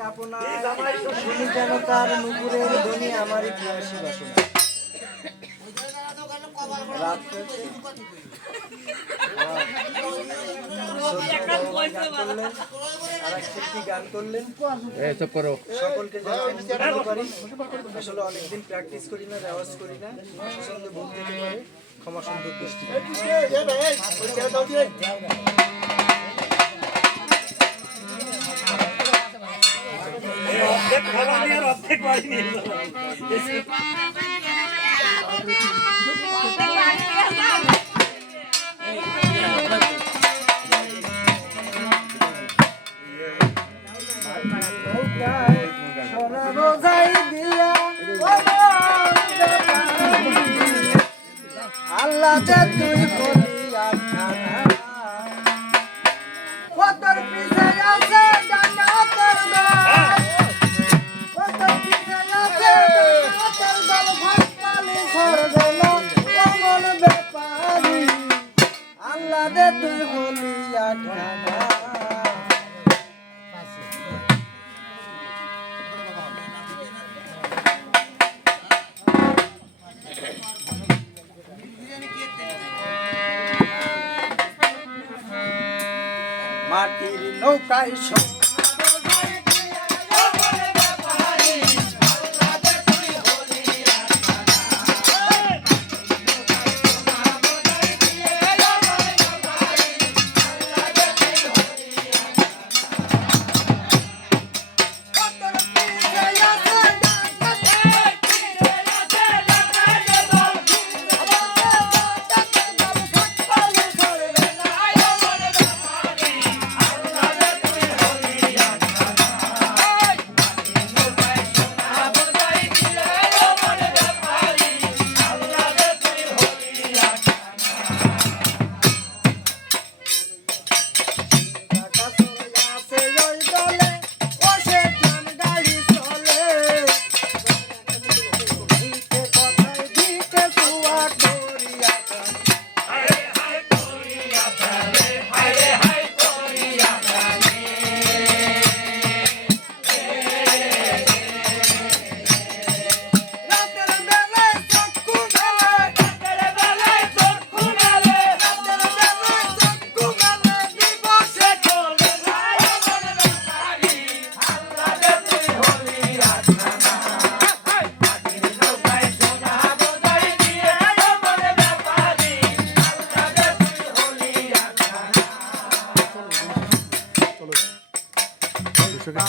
আপনার শুনি যেন তার নুপুরের ধ্বনি আমার ইতিহাসে বাসনা অনেকদিন প্র্যাকটিস করি না রেওয়াজ করি না ক্ষমা সুন্দর দৃষ্টি অর্ধেক বাড়ি নিয়ে আল্লাহ তুই মাটির নৌকায় সব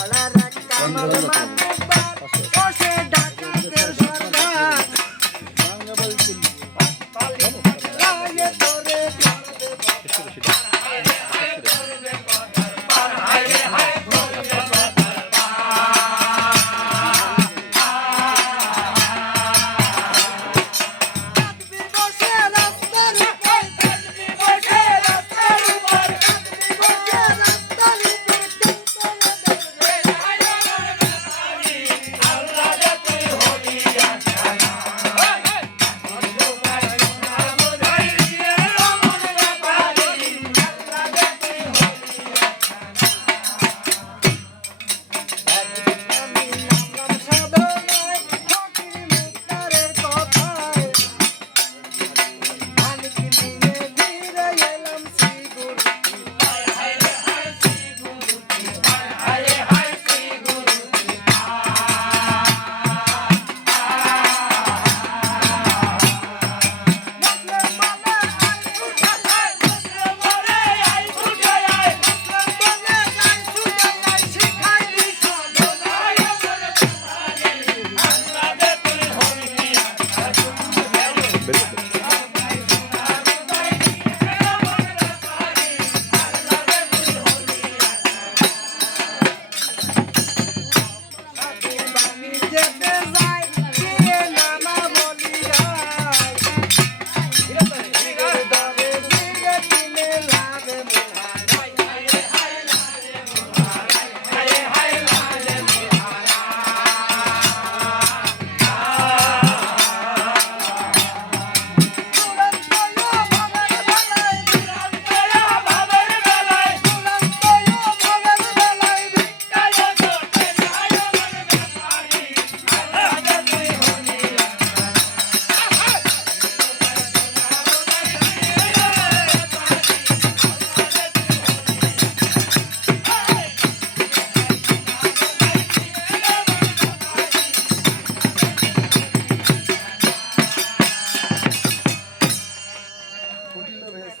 আমার মাতা